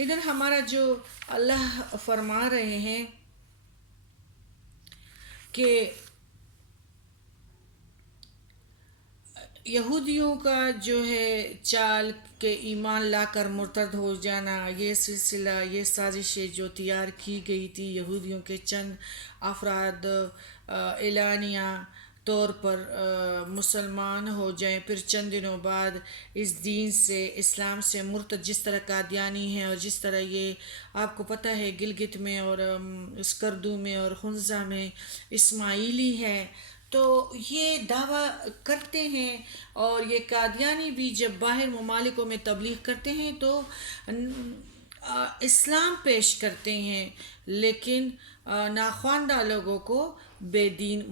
ادھر ہمارا جو اللہ فرما رہے ہیں کہ یہودیوں کا جو ہے چال کہ ایمان لا کر مرتد ہو جانا، یہ سلسلہ، یہ سازشیں جو تیار کی گئی تھی یہودیوں کے چند افراد اعلانیہ طور پر مسلمان ہو جائیں، پھر چند دنوں بعد اس دین سے، اسلام سے مرتد، جس طرح قادیانی ہیں اور جس طرح یہ آپ کو پتہ ہے گلگت میں اور اسکردو میں اور خنزہ میں اسماعیلی ہے، تو یہ دعویٰ کرتے ہیں. اور یہ قادیانی بھی جب باہر ممالکوں میں تبلیغ کرتے ہیں تو اسلام پیش کرتے ہیں، لیکن ناخواندہ لوگوں کو بے دین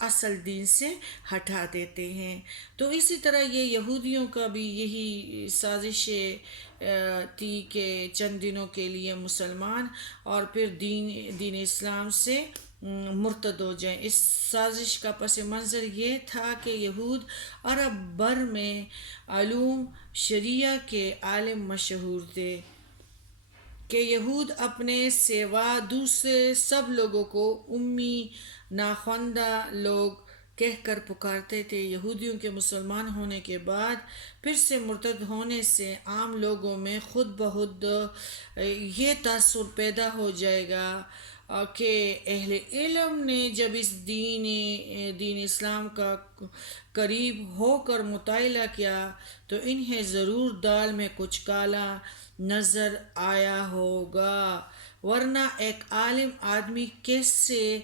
اصل دین سے ہٹا دیتے ہیں. تو اسی طرح یہ یہودیوں کا بھی یہی سازش تھی کہ چند دنوں کے لیے مسلمان اور پھر دین اسلام سے مرتد ہو جائیں. اس سازش کا پس منظر یہ تھا کہ یہود عرب بر میں علوم شریعہ کے عالم مشہور تھے، کہ یہود اپنے سوا دوسرے سب لوگوں کو امی، ناخواندہ لوگ کہہ کر پکارتے تھے. یہودیوں کے مسلمان ہونے کے بعد پھر سے مرتد ہونے سے عام لوگوں میں خود بخود یہ تاثر پیدا ہو جائے گا کہ اہل علم نے جب اس دین اسلام کا قریب ہو کر مطالعہ کیا تو انہیں ضرور دال میں کچھ کالا نظر آیا ہوگا، ورنہ ایک عالم آدمی کیسے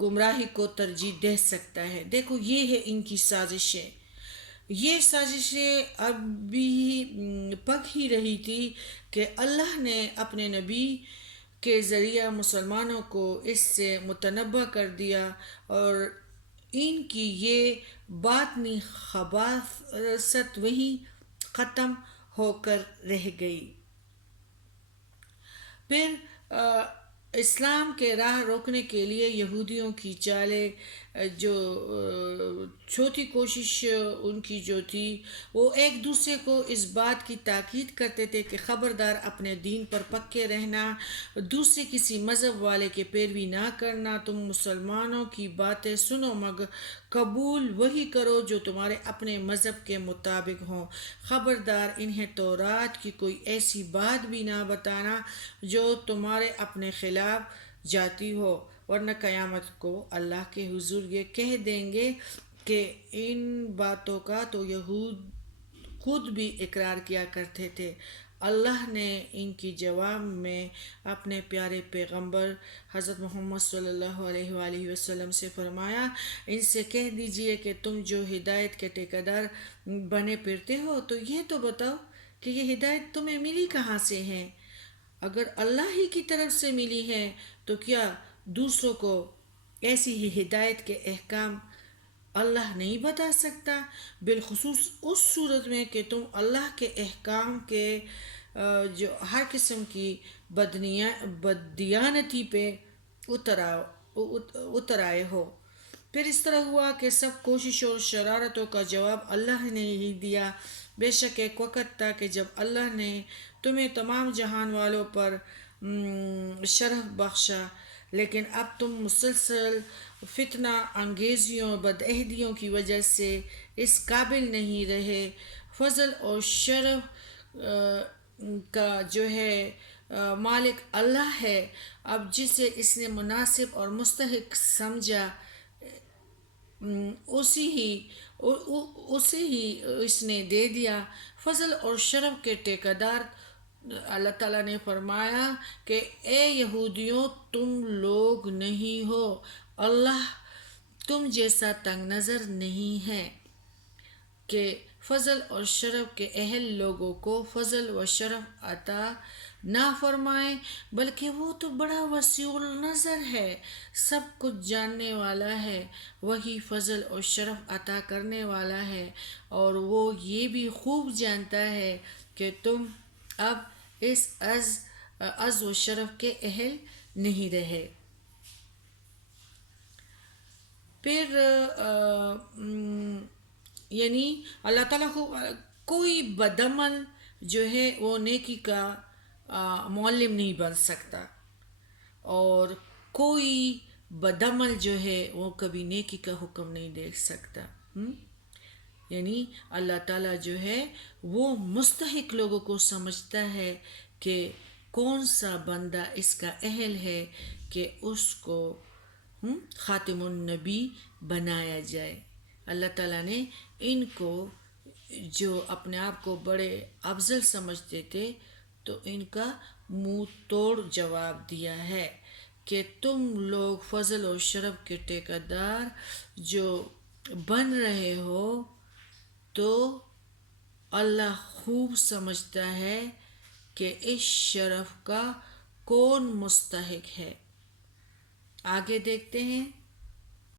گمراہی کو ترجیح دے سکتا ہے. دیکھو یہ ہے ان کی سازشیں. یہ سازشیں اب بھی پک ہی رہی تھی کہ اللہ نے اپنے نبی کے ذریعہ مسلمانوں کو اس سے متنبع کر دیا اور ان کی یہ باطنی خباثت وہیں ختم ہو کر رہ گئی. پھر اسلام کے راہ روکنے کے لیے یہودیوں کی چالیں جو چھوٹی کوشش ان کی جو تھی، وہ ایک دوسرے کو اس بات کی تاکید کرتے تھے کہ خبردار اپنے دین پر پکے رہنا، دوسرے کسی مذہب والے کے پیروی نہ کرنا، تم مسلمانوں کی باتیں سنو مگر قبول وہی کرو جو تمہارے اپنے مذہب کے مطابق ہوں، خبردار انہیں تورات کی کوئی ایسی بات بھی نہ بتانا جو تمہارے اپنے خلاف جاتی ہو، ورنہ قیامت کو اللہ کے حضور یہ کہہ دیں گے کہ ان باتوں کا تو یہود خود بھی اقرار کیا کرتے تھے. اللہ نے ان کی جواب میں اپنے پیارے پیغمبر حضرت محمد صلی اللہ علیہ وآلہ وسلم سے فرمایا، ان سے کہہ دیجئے کہ تم جو ہدایت کے ٹھیکیدار بنے پھرتے ہو تو یہ تو بتاؤ کہ یہ ہدایت تمہیں ملی کہاں سے ہے؟ اگر اللہ ہی کی طرف سے ملی ہے تو کیا دوسروں کو ایسی ہی ہدایت کے احکام اللہ نہیں بتا سکتا؟ بالخصوص اس صورت میں کہ تم اللہ کے احکام کے جو ہر قسم کی بددیانتی پہ اتر آئے ہو. پھر اس طرح ہوا کہ سب کوششوں اور شرارتوں کا جواب اللہ نے ہی دیا. بے شک ایک وقت تھا کہ جب اللہ نے تمہیں تمام جہان والوں پر شرف بخشا، لیکن اب تم مسلسل فتنہ انگیزیوں بدعہدیوں کی وجہ سے اس قابل نہیں رہے. فضل اور شرف کا جو ہے مالک اللہ ہے. اب جسے اس نے مناسب اور مستحق سمجھا اسے ہی اس نے دے دیا. فضل اور شرف کے ٹھیکیدار اللہ تعالیٰ نے فرمایا کہ اے یہودیوں تم لوگ نہیں ہو، اللہ تم جیسا تنگ نظر نہیں ہے کہ فضل اور شرف کے اہل لوگوں کو فضل و شرف عطا نہ فرمائے، بلکہ وہ تو بڑا وسیع النظر ہے، سب کچھ جاننے والا ہے، وہی فضل اور شرف عطا کرنے والا ہے، اور وہ یہ بھی خوب جانتا ہے کہ تم اب اس عز و شرف کے اہل نہیں رہے. پھر یعنی اللہ تعالیٰ کو کوئی بدعمل جو ہے وہ نیکی کا معلم نہیں بن سکتا، اور کوئی بدعمل جو ہے وہ کبھی نیکی کا حکم نہیں دے سکتا۔ یعنی اللہ تعالیٰ جو ہے وہ مستحق لوگوں کو سمجھتا ہے کہ کون سا بندہ اس کا اہل ہے کہ اس کو خاتم النبی بنایا جائے۔ اللہ تعالیٰ نے ان کو جو اپنے آپ کو بڑے افضل سمجھتے تھے تو ان کا منہ توڑ جواب دیا ہے کہ تم لوگ فضل و شرف کے ٹھیکیدار جو بن رہے ہو تو اللہ خوب سمجھتا ہے کہ اس شرف کا کون مستحق ہے۔ آگے دیکھتے ہیں